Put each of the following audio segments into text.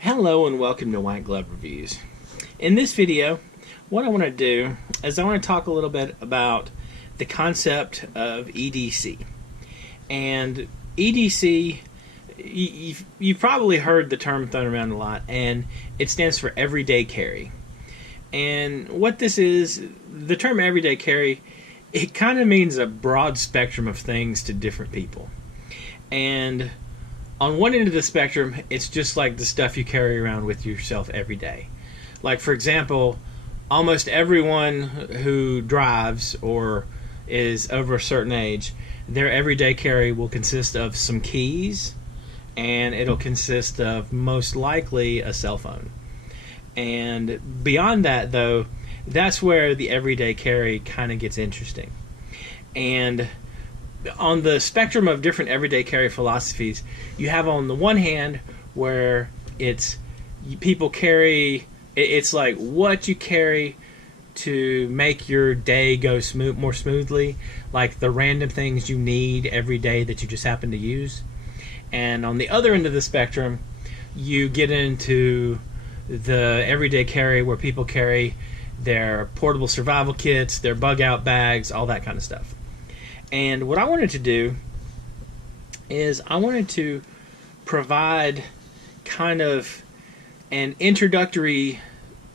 Hello and welcome to White Glove Reviews. In this video, what I want to do is I want to talk a little bit about the concept of EDC. And EDC, you've probably heard the term thrown around a lot, and it stands for everyday carry. And what this is, the term everyday carry, it kind of means a broad spectrum of things to different people. And on one end of the spectrum, it's just like the stuff you carry around with yourself every day. Like, for example, almost everyone who drives or is over a certain age, their everyday carry will consist of some keys, and it'll consist of most likely a cell phone. And beyond that, though, that's where the everyday carry kind of gets interesting. And on the spectrum of different everyday carry philosophies, you have on the one hand where it's people carry, it's like what you carry to make your day go more smoothly, like the random things you need every day that you just happen to use. And on the other end of the spectrum, you get into the everyday carry where people carry their portable survival kits, their bug out bags, all that kind of stuff. And what I wanted to do is I wanted to provide kind of an introductory,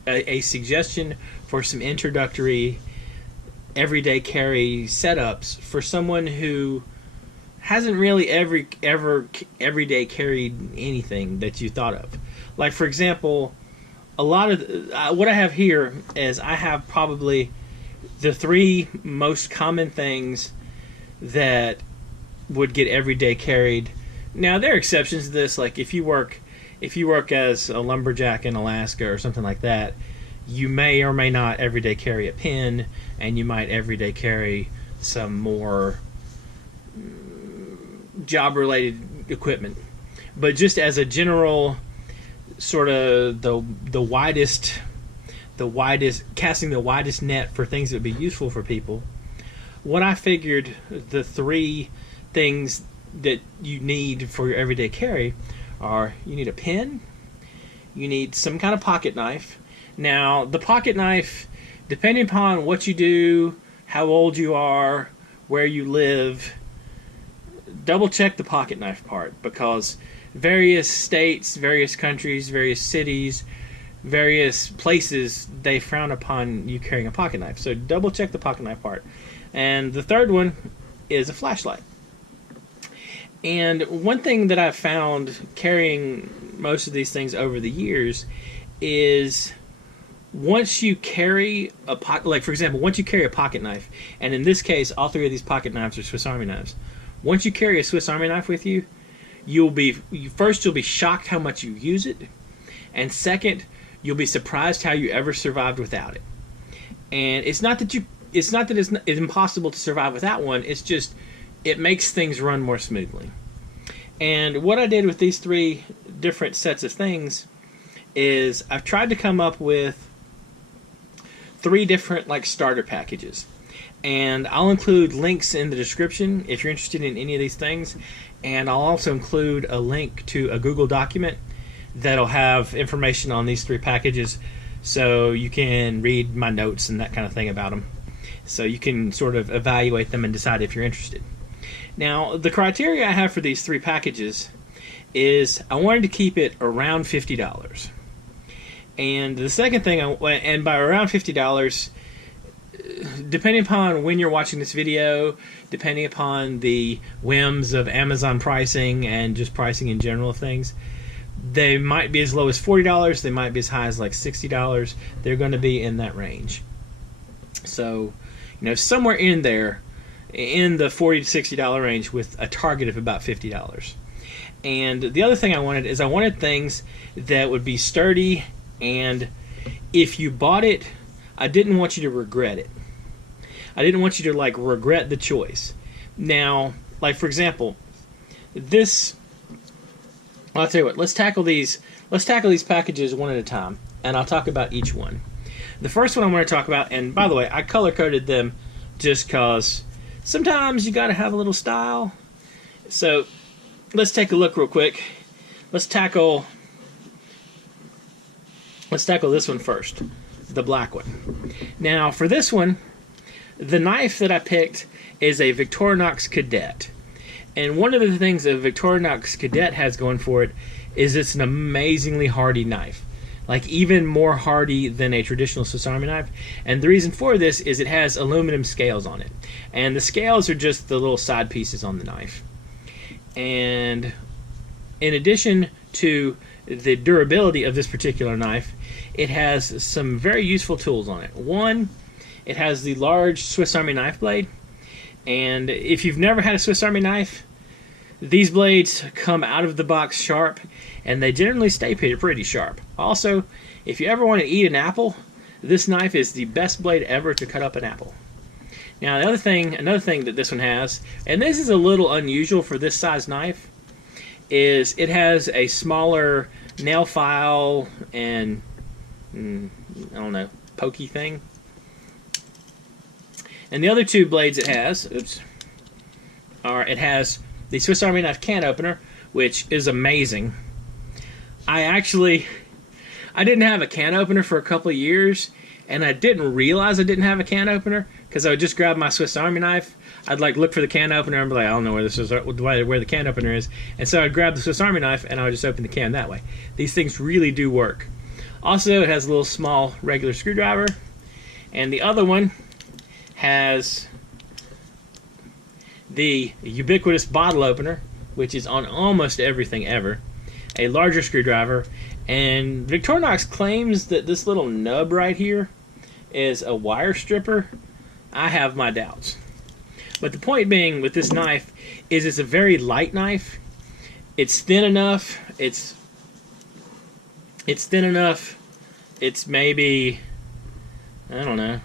a suggestion for some introductory everyday carry setups for someone who hasn't really ever everyday carried anything that you thought of. Like, for example, a lot of what I have here is I have probably the three most common things that would get everyday carried. Now, there are exceptions to this. Like if you work as a lumberjack in Alaska or something like that, you may or may not everyday carry a pen, and you might everyday carry some more job-related equipment. But just as a general sort of the widest casting the widest net for things that would be useful for people, what I figured the three things that you need for your everyday carry are: you need a pen, you need some kind of pocket knife. Now, the pocket knife, depending upon what you do, how old you are, where you live, double check the pocket knife part, because various states, various countries, various cities, various places, they frown upon you carrying a pocket knife. So double check the pocket knife part. And the third one is a flashlight. And one thing that I've found carrying most of these things over the years is once you carry a pocket, like for example, once you carry a pocket knife, and in this case, all three of these pocket knives are Swiss Army knives. Once you carry a Swiss Army knife with you, you'll be shocked how much you use it, and second, you'll be surprised how you ever survived without it. And it's not that it's impossible to survive without one. It's just it makes things run more smoothly. And what I did with these three different sets of things is I've tried to come up with three different like starter packages. And I'll include links in the description if you're interested in any of these things. And I'll also include a link to a Google document that'll have information on these three packages, so you can read my notes and that kind of thing about them. So you can sort of evaluate them and decide if you're interested. Now, the criteria I have for these three packages is I wanted to keep it around $50. And the second thing, and by around $50, depending upon when you're watching this video, depending upon the whims of Amazon pricing and just pricing in general of things, they might be as low as $40, they might be as high as like $60. They're going to be in that range. So, somewhere in there, in the $40 to $60 range, with a target of about $50. And the other thing I wanted things that would be sturdy, and if you bought it, I didn't want you to regret it. I didn't want you to regret the choice. Now, like for example, I'll tell you what, let's tackle these packages one at a time, and I'll talk about each one. The first one I'm going to talk about, and by the way, I color-coded them just because sometimes you got to have a little style. So let's take a look real quick. Let's tackle let's tackle this one first, the black one. Now, for this one, the knife that I picked is a Victorinox Cadet. And one of the things that Victorinox Cadet has going for it is it's an amazingly hardy knife. Like even more hardy than a traditional Swiss Army knife. And the reason for this is it has aluminum scales on it. And the scales are just the little side pieces on the knife. And in addition to the durability of this particular knife, it has some very useful tools on it. One, it has the large Swiss Army knife blade. And if you've never had a Swiss Army knife, these blades come out of the box sharp, and they generally stay pretty sharp. Also, if you ever want to eat an apple, this knife is the best blade ever to cut up an apple. Now, another thing that this one has, and this is a little unusual for this size knife, is it has a smaller nail file and, I don't know, pokey thing. And the other two blades it has, it has the Swiss Army knife can opener, which is amazing. I didn't have a can opener for a couple of years, and I didn't realize I didn't have a can opener because I would just grab my Swiss Army knife. I'd like look for the can opener and be like, I don't know where the can opener is, and so I'd grab the Swiss Army knife and I would just open the can that way. These things really do work. Also, it has a little small regular screwdriver, and the other one has the ubiquitous bottle opener, which is on almost everything ever, a larger screwdriver, and Victorinox claims that this little nub right here is a wire stripper. I have my doubts. But the point being with this knife is it's a very light knife. It's thin enough. It's thin enough. It's maybe, I don't know,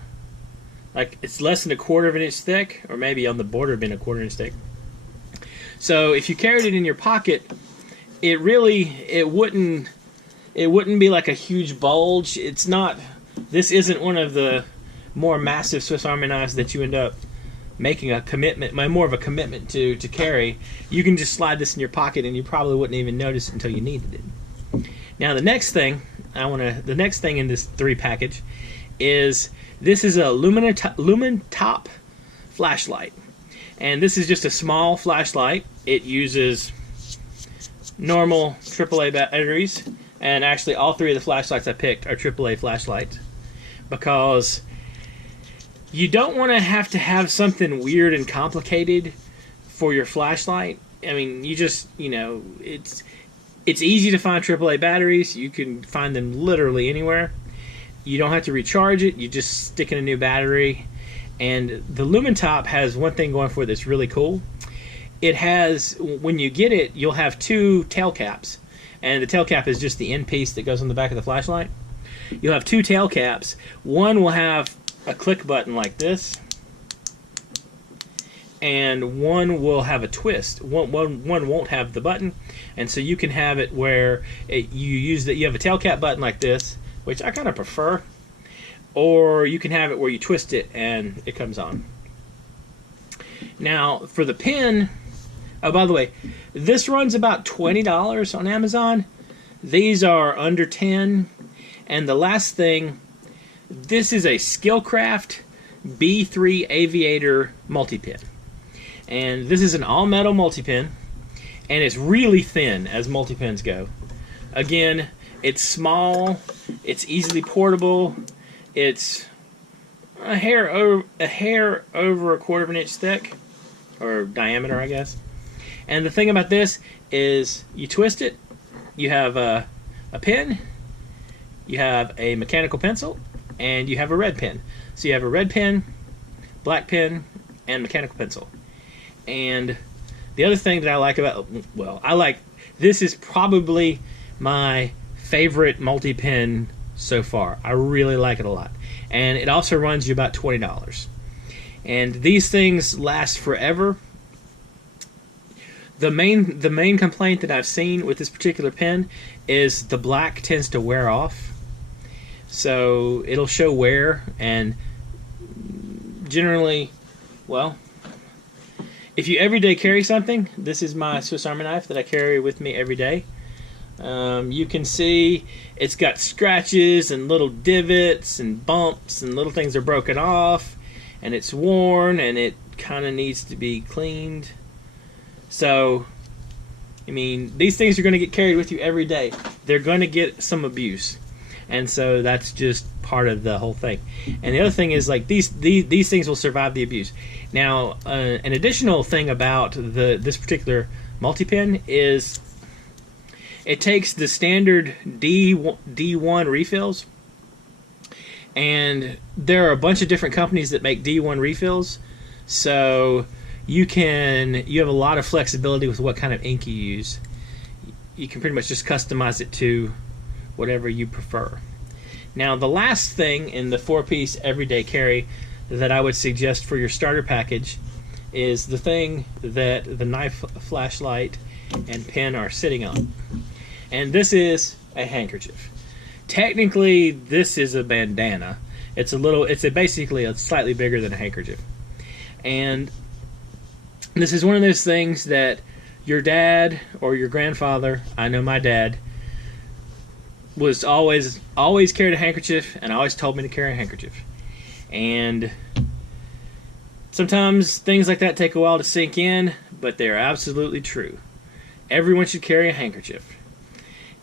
like it's less than 1/4 of an inch thick, or maybe on the border of being 1/4 inch thick. So if you carried it in your pocket, it wouldn't be like a huge bulge. It's not. This isn't one of the more massive Swiss Army knives that you end up making a commitment, more of a commitment to carry. You can just slide this in your pocket, and you probably wouldn't even notice it until you needed it. Now the next thing in this 3 package is this is a lumen top flashlight, and this is just a small flashlight. It uses normal AAA batteries, and actually all 3 of the flashlights I picked are AAA flashlights because you don't want to have something weird and complicated for your flashlight. I mean, it's easy to find AAA batteries. You can find them literally anywhere. You don't have to recharge it. You just stick in a new battery. And the Lumen Top has one thing going for it that's really cool. It has, when you get it, you'll have 2 tail caps. And the tail cap is just the end piece that goes on the back of the flashlight. You'll have 2 tail caps. One will have a click button like this, and one will have a twist. One won't have the button, and so you can have it where you have a tail cap button like this, which I kind of prefer, or you can have it where you twist it and it comes on. Now for the pin, oh, by the way, this runs about $20 on Amazon. These are under 10. And the last thing, this is a Skillcraft B3 Aviator multi-pin. And this is an all-metal multi-pin, and it's really thin as multi-pins go. Again, it's small, it's easily portable, it's a hair over 1/4 of an inch thick, or diameter, I guess. And the thing about this is you twist it, you have a pin, you have a mechanical pencil, and you have a red pen. So you have a red pen, black pen, and mechanical pencil. And the other thing that I like about, this is probably my favorite multi-pin so far. I really like it a lot. And it also runs you about $20. And these things last forever. The main complaint that I've seen with this particular pen is the black tends to wear off. So it'll show wear, and generally, well, if you everyday carry something, this is my Swiss Army knife that I carry with me every day. You can see it's got scratches and little divots and bumps and little things are broken off, and it's worn and it kind of needs to be cleaned. So, I mean, these things are going to get carried with you every day. They're going to get some abuse, and so that's just part of the whole thing. And the other thing is, like, these things will survive the abuse. Now, an additional thing about this particular multi-pin is it takes the standard D1 refills, and there are a bunch of different companies that make D1 refills, so you have a lot of flexibility with what kind of ink you use. You can pretty much just customize it to whatever you prefer. Now, the last thing in the 4-piece everyday carry that I would suggest for your starter package is the thing that the knife, flashlight, and pen are sitting on. And this is a handkerchief. Technically, this is a bandana. It's basically slightly bigger than a handkerchief. And this is one of those things that your dad or your grandfather, I know my dad, was always carried a handkerchief, and always told me to carry a handkerchief. And sometimes things like that take a while to sink in, but they're absolutely true. Everyone should carry a handkerchief.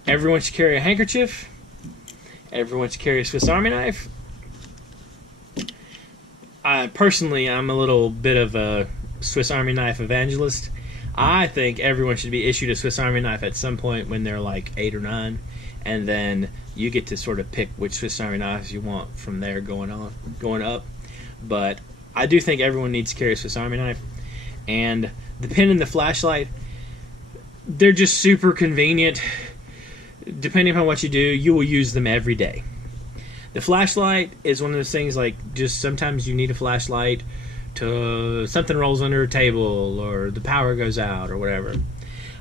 Everyone should carry a handkerchief. Everyone should carry a Swiss Army knife. I'm a little bit of a Swiss Army knife evangelist. I think everyone should be issued a Swiss Army knife at some point when they're like 8 or 9, and then you get to sort of pick which Swiss Army knives you want from there going up. But I do think everyone needs to carry a Swiss Army knife. And the pen and the flashlight, they're just super convenient. Depending on what you do, you will use them every day. The flashlight is one of those things, like, just sometimes you need a flashlight to something rolls under a table or the power goes out or whatever.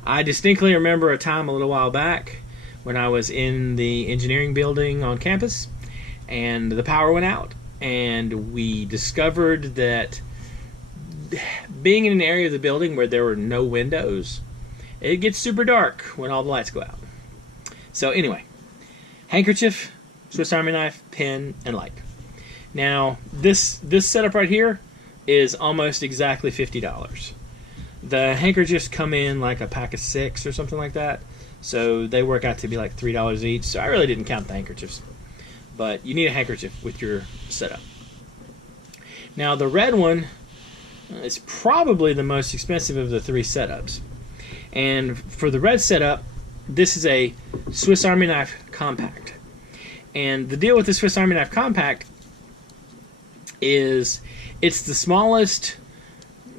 I distinctly remember a time a little while back when I was in the engineering building on campus and the power went out, and we discovered that being in an area of the building where there were no windows, it gets super dark when all the lights go out. So anyway, handkerchief, Swiss Army knife, pen, and light. Now, this setup right here is almost exactly $50. The handkerchiefs come in like a pack of 6 or something like that, so they work out to be like $3 each. So I really didn't count the handkerchiefs, but you need a handkerchief with your setup. Now, the red one is probably the most expensive of the 3 setups, and for the red setup, this is a Swiss Army knife compact. And the deal with the Swiss Army knife compact is it's the smallest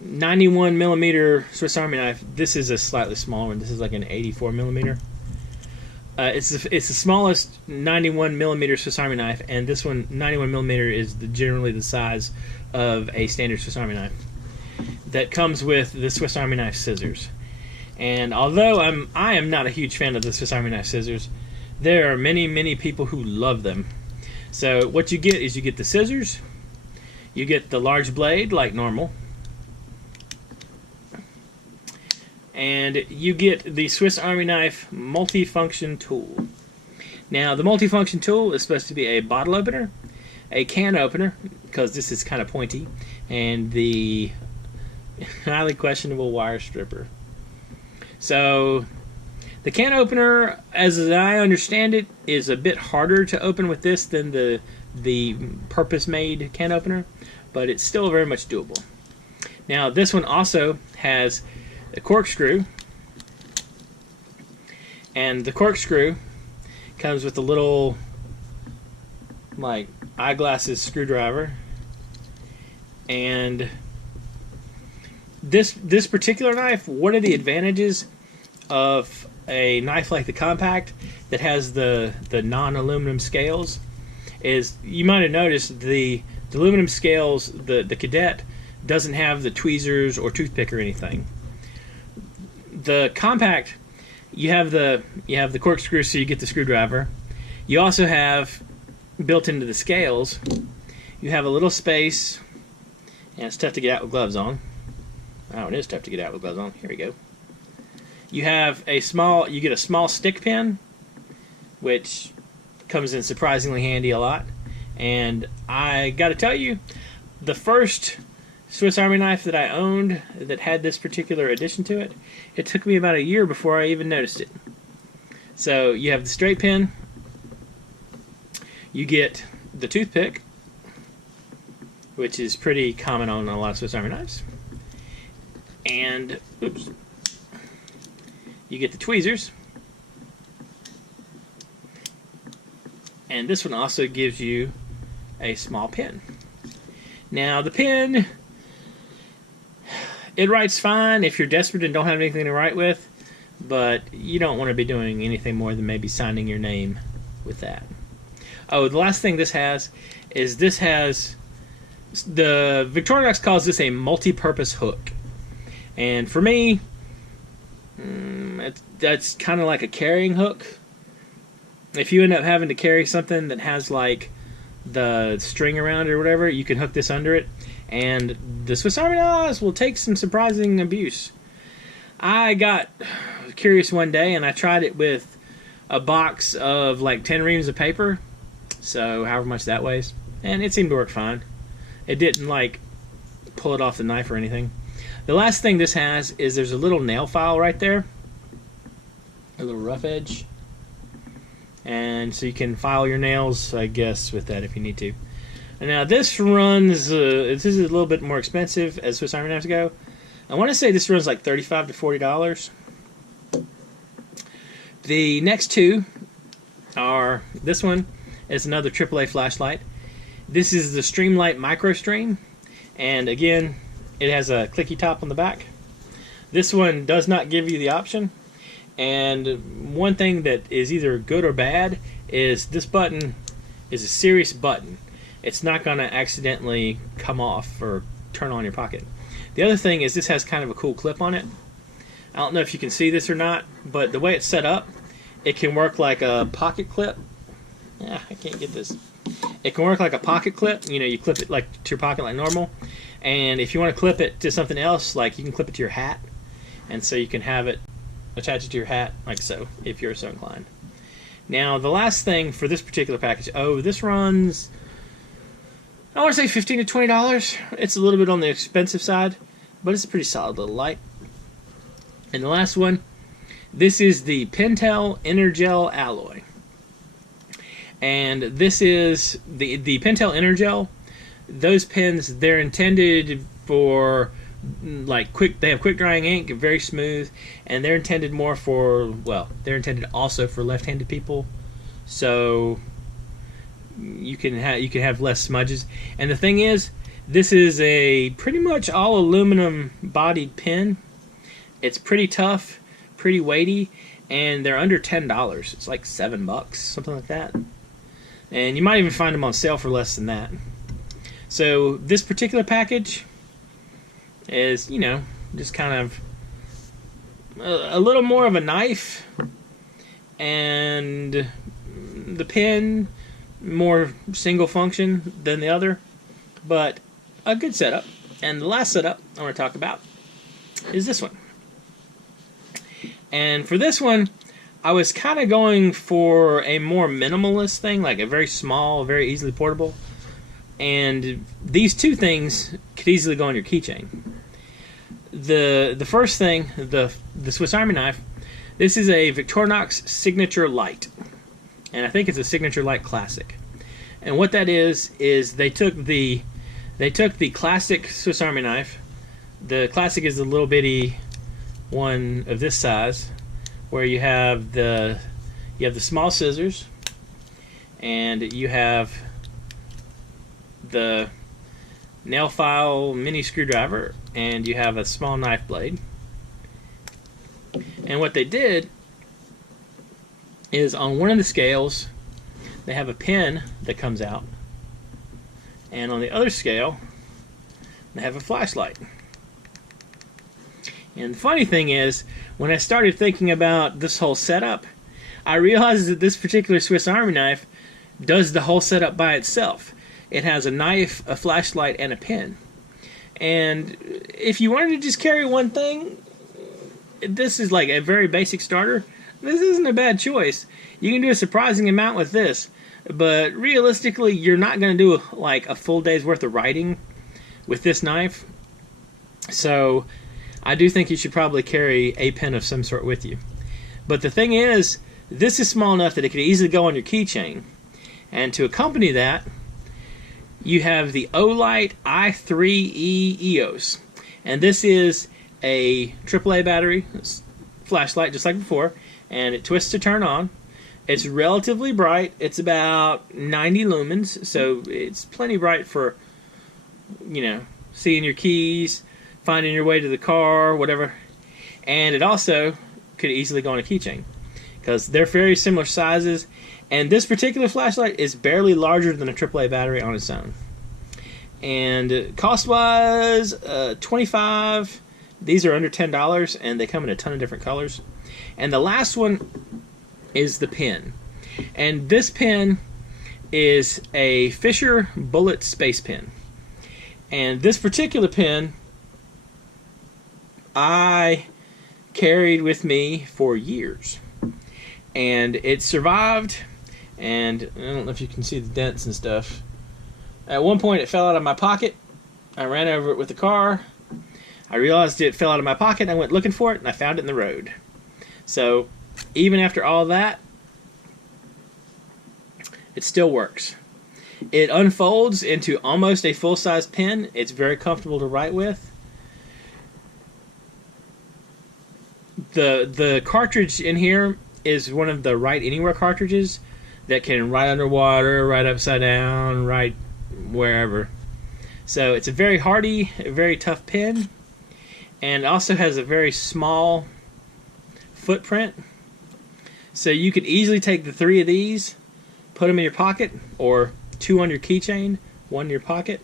91 millimeter Swiss Army knife. This is a slightly smaller one. This is like an 84 millimeter. It's the smallest 91 millimeter Swiss Army knife, and this one, 91 millimeter, is generally the size of a standard Swiss Army knife that comes with the Swiss Army knife scissors. And although I am not a huge fan of the Swiss Army knife scissors, there are many people who love them. So what you get is you get the scissors, you get the large blade like normal, and you get the Swiss Army knife multifunction tool. Now, the multifunction tool is supposed to be a bottle opener, a can opener, because this is kind of pointy, and the highly questionable wire stripper. So the can opener, as I understand it, is a bit harder to open with this than the purpose-made can opener, but it's still very much doable. Now, this one also has a corkscrew, and the corkscrew comes with a little, like, eyeglasses screwdriver. And this particular knife, one of the advantages of a knife like the compact that has the non-aluminum scales is, you might have noticed the aluminum scales, the Cadet doesn't have the tweezers or toothpick or anything. The compact, you have the corkscrew, so you get the screwdriver. You also have, built into the scales, you have a little space, and it's tough to get out with gloves on. Oh, it is tough to get out with gloves on. Here we go. you get a small stick pin, which comes in surprisingly handy a lot. And I got to tell you, the first Swiss Army knife that I owned that had this particular addition to it, it took me about a year before I even noticed it. So you have the straight pin, you get the toothpick, which is pretty common on a lot of Swiss Army knives, and oops, you get the tweezers, and this one also gives you a small pen. Now the pen, it writes fine if you're desperate and don't have anything to write with, but you don't want to be doing anything more than maybe signing your name with that. Oh, the last thing this has is the Victorinox calls this a multi-purpose hook, and for me, that's kind of like a carrying hook. If you end up having to carry something that has like the string around it or whatever, you can hook this under it, and the Swiss Army knives will take some surprising abuse. I got curious one day and I tried it with a box of like 10 reams of paper, so however much that weighs, and it seemed to work fine. It didn't like pull it off the knife or anything. The last thing this has is there's a little nail file right there, a little rough edge, and so you can file your nails, I guess, with that if you need to. And now this runs, this is a little bit more expensive as Swiss Army knives go. I want to say this runs like $35 to $40. The next two are, this one is another AAA flashlight. This is the Streamlight Micro Stream, and again, it has a clicky top on the back. This one does not give you the option, and one thing that is either good or bad is this button is a serious button. It's not going to accidentally come off or turn on your pocket. The other thing is this has kind of a cool clip on it. I don't know if you can see this or not, but the way it's set up, it can work like a pocket clip. Yeah, I can't get this. It can work like a pocket clip. You know, you clip it like to your pocket like normal. And if you want to clip it to something else, like you can clip it to your hat. And so you can have it attach it to your hat like so, if you're so inclined. Now, the last thing for this particular package, this runs, I want to say $15 to $20. It's a little bit on the expensive side, but it's a pretty solid little light. And the last one, this is the Pentel Energel Alloy. And this is the Pentel Energel. Those pens, they're intended for like they have quick drying ink, very smooth, and they're intended more for, well, they're intended also for left-handed people. So you can have less smudges. And the thing is, this is a pretty much all aluminum bodied pen. It's pretty tough, pretty weighty, and they're under $10. It's like $7, something like that. And you might even find them on sale for less than that. So this particular package is, you know, just kind of a little more of a knife, and the pen more single function than the other, but a good setup. And the last setup I want to talk about is this one. And for this one, I was kind of going for a more minimalist thing, like a very small, very easily portable. And these two things could easily go on your keychain. The first thing, the Swiss Army knife, this is a Victorinox Signature Light. And I think it's a Signature Light Classic. And what that is they took the classic Swiss Army knife. The classic is the little bitty one of this size, where you have the small scissors, and you have the nail file mini screwdriver, and you have a small knife blade. And what they did is on one of the scales they have a pin that comes out, and on the other scale they have a flashlight. And the funny thing is, when I started thinking about this whole setup, I realized that this particular Swiss Army knife does the whole setup by itself. It has a knife, a flashlight, and a pen. And if you wanted to just carry one thing, this is like a very basic starter, this isn't a bad choice. You can do a surprising amount with this, but realistically, you're not going to do like a full day's worth of writing with this knife. So I do think you should probably carry a pen of some sort with you. But the thing is, this is small enough that it could easily go on your keychain. And to accompany that, you have the Olight i3E EOS. And this is a AAA battery flashlight just like before, and it twists to turn on. It's relatively bright. It's about 90 lumens, so it's plenty bright for, you know, seeing your keys, finding your way to the car, whatever. And it also could easily go on a keychain because they're very similar sizes. And this particular flashlight is barely larger than a AAA battery on its own. And cost-wise, $25. These are under $10, and they come in a ton of different colors. And the last one is the pen. And this pen is a Fisher Bullet Space Pen. And this particular pen I carried with me for years. And it survived, and I don't know if you can see the dents and stuff. At one point it fell out of my pocket. I ran over it with the car. I realized it fell out of my pocket, and I went looking for it, and I found it in the road. So even after all that, it still works. It unfolds into almost a full-size pen. It's very comfortable to write with. The cartridge in here is one of the Write Anywhere cartridges that can write underwater, write upside down, write wherever. So it's a very hardy, a very tough pen, and it also has a very small footprint. So you could easily take the 3 of these, put them in your pocket, or 2 on your keychain, 1 in your pocket,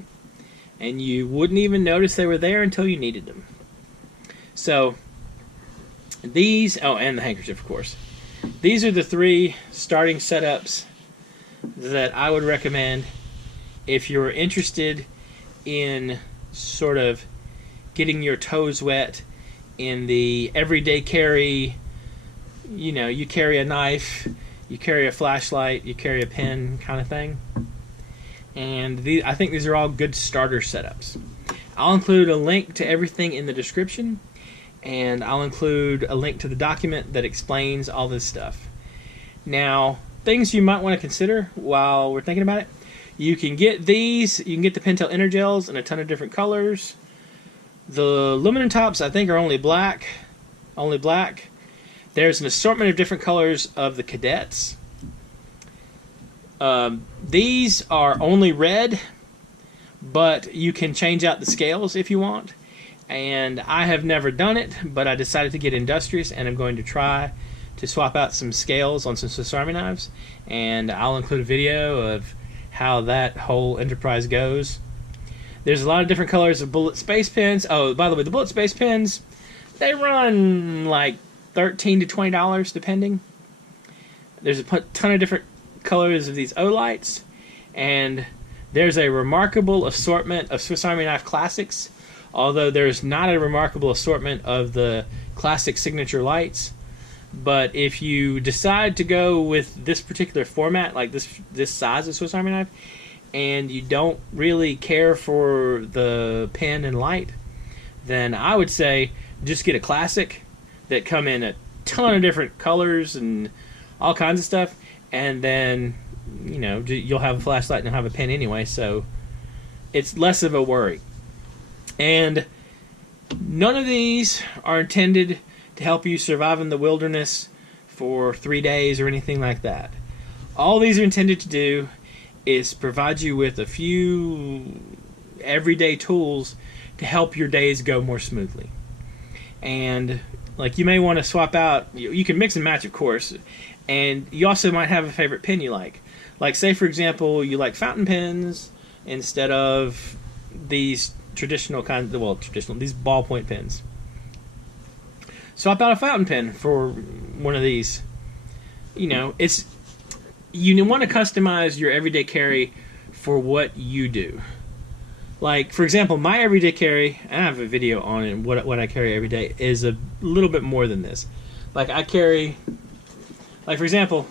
and you wouldn't even notice they were there until you needed them. So these, oh, and the handkerchief, of course. These are the 3 starting setups that I would recommend if you're interested in sort of getting your toes wet in the everyday carry. You know, you carry a knife, you carry a flashlight, you carry a pen kind of thing. And I think these are all good starter setups. I'll include a link to everything in the description, and I'll include a link to the document that explains all this stuff. Now, things you might want to consider while we're thinking about it. You can get these, you can get the Pentel Energels in a ton of different colors. The aluminum tops, I think, are only black. Only black. There's an assortment of different colors of the Cadets. These are only red, but you can change out the scales if you want. And I have never done it, but I decided to get industrious, and I'm going to try to swap out some scales on some Swiss Army knives. And I'll include a video of how that whole enterprise goes. There's a lot of different colors of bullet space pens. Oh, by the way, the bullet space pens, they run like $13 to $20 depending. There's a ton of different colors of these Olights, and there's a remarkable assortment of Swiss Army knife classics, although there's not a remarkable assortment of the classic signature lights. But if you decide to go with this particular format, like this size of Swiss Army knife, and you don't really care for the pen and light, then I would say just get a classic that come in a ton of different colors and all kinds of stuff, and then, you know, you'll have a flashlight and you'll have a pen anyway, so it's less of a worry. And none of these are intended to help you survive in the wilderness for 3 days or anything like that. All these are intended to do is provide you with a few everyday tools to help your days go more smoothly. And like, you may want to swap out, you can mix and match, of course, and you also might have a favorite pen you like. Like, say for example, you like fountain pens instead of these traditional kinds, well, these ballpoint pens. Swap out a fountain pen for one of these. You know, you want to customize your everyday carry for what you do. Like, for example, my everyday carry, and I have a video on it, what I carry every day, is little bit more than this. Like I carry, like for example,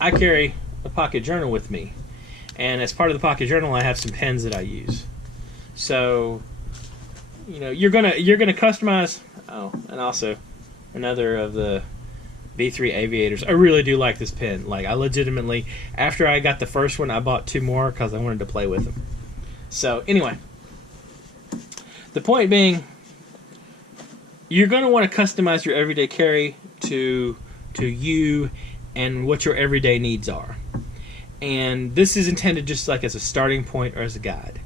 I carry a pocket journal with me, and as part of the pocket journal, I have some pens that I use. So, you know, you're gonna customize. Oh, and also another of the B3 Aviators. I really do like this pen. Like I legitimately, after I got the first one, I bought 2 more because I wanted to play with them. So anyway, the point being, you're going to want to customize your everyday carry to you and what your everyday needs are. And this is intended just like as a starting point or as a guide.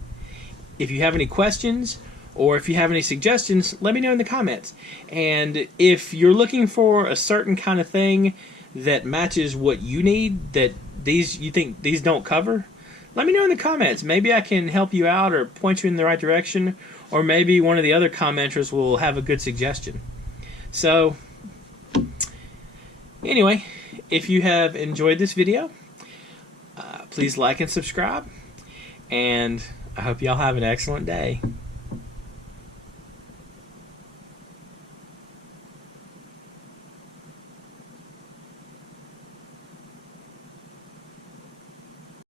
If you have any questions or if you have any suggestions, let me know in the comments. And if you're looking for a certain kind of thing that matches what you need, that you think these don't cover, let me know in the comments. Maybe I can help you out or point you in the right direction, or maybe one of the other commenters will have a good suggestion. So, anyway, if you have enjoyed this video, please like and subscribe, and I hope y'all have an excellent day.